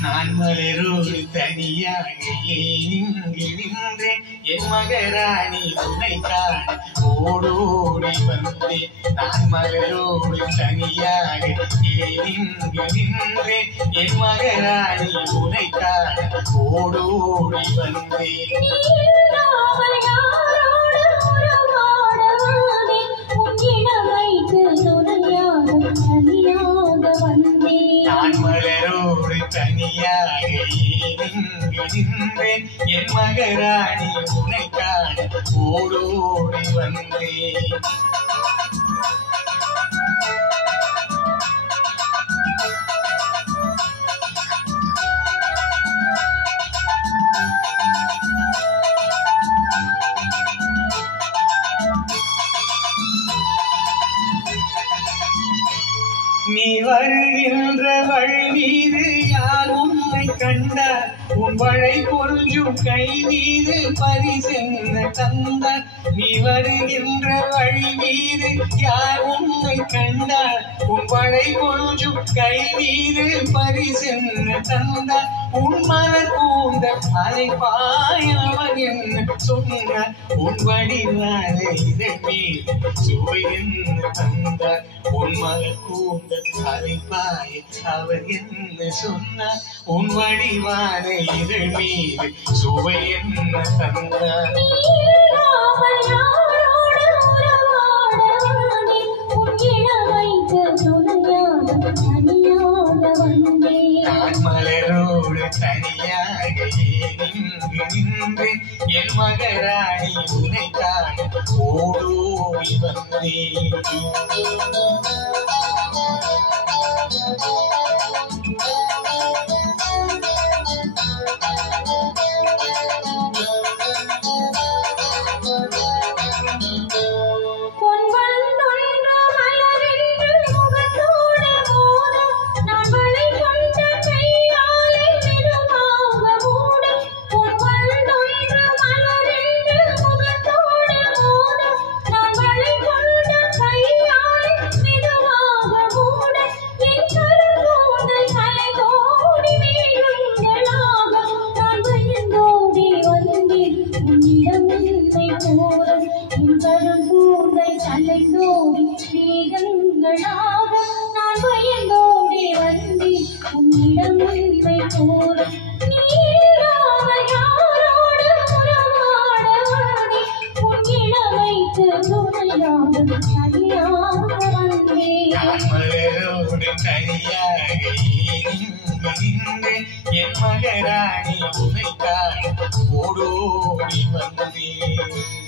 நான் மலரோடு தனியாக இங்கு நின்றேன் என் மகராணி உன்னை காண ஓடோடி வந்தேன் நான் மலரோடு தனியாக இங்கு நின்றேன் என் மகராணி உன்னை காண ஓடோடி வந்தேன் நான் மலரோடு தனியாக இங்கு நின்றேன் என் மகராணி உன்னை காண ஓடோடி வந்தேன் நீ வருகின்ற வழி மீது யார் உன்னை கண்டார் உன் வழை கொஞ்சம் கை மீது பரிசென்ன தந்தார் நீ வருகின்ற வழி மீது யார் உன்னை கண்டார் உன் வழை கொஞ்சம் கை மீது பரிசென்ன தந்தார் உன் மலர் கூந்த அலைப்பாயவன் என்ன சொன்னார் உன் வடிவான இதழ் மீது சுவை என்ன தந்தார் உன் மலர் கூந்த அலைப்பாய அவர் என்ன சொன்னார் உன் வடிவான இதழ் மீது சுவை என்ன தந்தார் நான் மலரோடு தனியாக இங்கு நின்றேன் என் மகராணி உன்னை காண ஓடோடி வந்தேன் நான் பயந்தோடி வந்தி உன்னிடம் உண்மை போல யாரோடு உறவாடி உன்னிடமைக்கு துணையாக தனியாக வந்தேன் நான் மலரோடு தனியாக இங்கு நின்றேன் என் மகராணி உன்னை காண ஓடோடி வந்தேன்